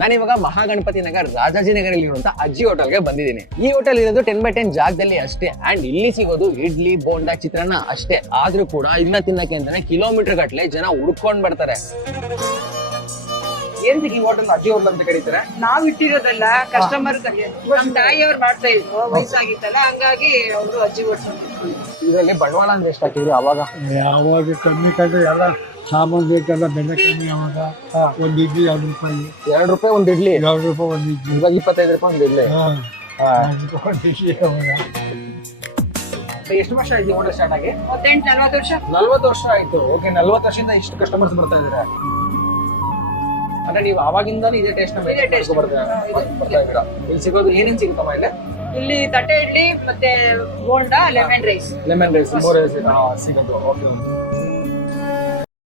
ನಾನು ಇವಾಗ ಮಹಾಗಣಪತಿ ನಗರ್ ರಾಜಾಜಿನಗರಲ್ಲಿ ಇರುವಂತ ಅಜ್ಜಿ ಹೋಟೆಲ್ಗೆ ಬಂದಿದ್ದೀನಿ. ಈ ಹೋಟೆಲ್ ಇರೋದು 10x10 ಜಾಗದಲ್ಲಿ ಅಷ್ಟೇ. ಅಂಡ್ ಇಲ್ಲಿ ಸಿಗೋದು ಇಡ್ಲಿ ಬೋಂಡಾ ಚಿತ್ರಾನ್ನ ಅಷ್ಟೇ. ಆದ್ರೂ ಕೂಡ ಇದನ್ನ ತಿನ್ನಕ್ಕೆ ಅಂತಾನೆ ಕಿಲೋಮೀಟರ್ ಗಟ್ಟಲೆ ಜನ ಹುಡ್ಕೊಂಡ್ ಬರ್ತಾರೆ. ಏನ್ ಈ ಹೋಟೆಲ್ ಅಜ್ಜಿ ಹೋಟೆಲ್ ಅಂತ ಕರೀತಾರೆ? ನಾವ್ ಇಟ್ಟಿರೋದಲ್ಲ, ಕಸ್ಟಮರ್ ನಮ್ ತಾಯಿಯವ್ರು ಮಾಡ್ತಾ ಇದ್ರು, ವಯಸ್ಸಾಗಿತ್ತಲ್ಲ, ಹಂಗಾಗಿ ಅವರು ಅಜ್ಜಿ ಹೋಟೆಲ್. ಇದರಲ್ಲಿ ಬಂಡವಾಳ ಅಂದ್ರೆ ಎಷ್ಟು ಹಾಕಿದ್ರಿ ಅವಾಗ? ಯಾವಾಗ ಕಮ್ಮಿ ಕಂಡ್ರೆ ಎಲ್ಲ ಸಾಮಾನು ಬೇಕಲ್ಲ, ಬೆಲೆ ಕಮ್ಮಿ. ಅವಾಗ ಒಂದ್ ಇಡ್ಲಿ 2 ರೂಪಾಯಿ. 2 ರೂಪಾಯಿ ಒಂದ್ ಇಡ್ಲಿ. 2 ರೂಪಾಯಿ ಒಂದ್ ಇಡ್ಲಿ. ಇವಾಗ 25 ರೂಪಾಯಿ ಒಂದ್ ಇಡ್ಲಿ. ಒಂದ್ ಇಡ್ಲಿ ಅವಾಗ. ಎಷ್ಟು ವರ್ಷ ಆಯ್ತು ಹೋಟೆಲ್ ಸ್ಟಾರ್ಟ್ ಆಗಿ? 38-40 ವರ್ಷ. 40 ವರ್ಷ ಆಯ್ತು. ಓಕೆ, 40 ವರ್ಷದಿಂದ ಇಷ್ಟು ಕಸ್ಟಮರ್ಸ್ ಬರ್ತಾ ಇದಾರೆ ಅಂದ್ರೆ ನೀವು ಅವಾಗಿಂದಾನು ಇದೇ ಟೇಸ್ಟ್ ಬರ್ತಾ ಇದ್ದೀರಾ? ಇಲ್ಲಿ ಸಿಗೋದು ಏನೇನ್ ಸಿಗುತ್ತಮ್ಮ ಇಲ್ಲಿ? ಇಲ್ಲಿ ತಟ್ಟೆ ಇಡ್ಲಿ ಮತ್ತೆ bonda, lemon rice. Lemon rice 3 ಸಿಗೋದು. ಓಕೆ.